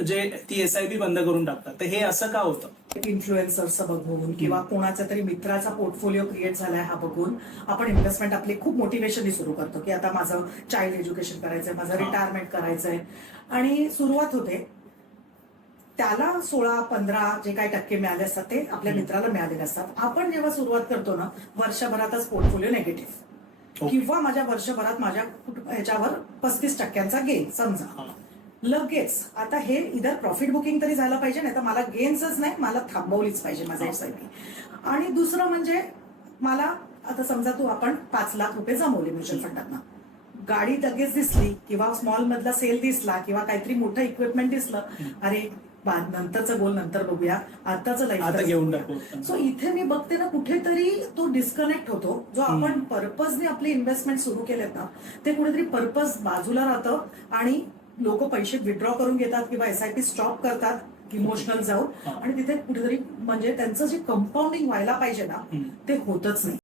जे ती SIP बंद करून टाकतात. तर हे असं का होतं? इन्फ्लुएन्सर्स बघून किंवा कोणाचा तरी मित्राचा पोर्टफोलिओ क्रिएट झालाय हा बघून आपण इन्व्हेस्टमेंट आपली खूप मोटिवेशनली सुरू करतो की आता माझं चाइल्ड एज्युकेशन करायचंय, माझं रिटायरमेंट करायचंय आणि सुरुवात होते. त्याला 16-15 जे काही टक्के मिळाले असतात ते आपल्या मित्राला मिळालेले असतात. आपण जेव्हा सुरुवात करतो ना, वर्षभरातच पोर्टफोलिओ नेगेटिव्ह किंवा माझ्या वर्षभरात माझ्या ह्याच्यावर 35% गेन समजा, लगेच आता हे इधर प्रॉफिट बुकिंग तरी झालं पाहिजे, नाही तर मला गेन्सच नाही, मला थांबवलीच पाहिजे माझं SIP. आणि दुसरं म्हणजे मला आता समजा आपण 5 लाख रुपये जमवले म्युच्युअल फंडात, गाडी लगेच दिसली किंवा स्मॉल मधला सेल दिसला किंवा काहीतरी मोठं इक्विपमेंट दिसलं, अरे नंतरचं गोल नंतर बघूया, आताचं लाईफ घेऊन टाकू. सो इथे मी बघते ना कुठेतरी तो डिस्कनेक्ट होतो. जो आपण पर्पजने आपली इन्व्हेस्टमेंट सुरू केलेत ना, ते कुठेतरी पर्पज बाजूला राहतं आणि लोक पैसे विड्रॉ करून घेतात किंवा SIP स्टॉप करतात इमोशनल जाऊन, आणि तिथे कुठेतरी म्हणजे त्यांचं जे कंपाऊंडिंग व्हायला पाहिजे ना ते होतच नाही.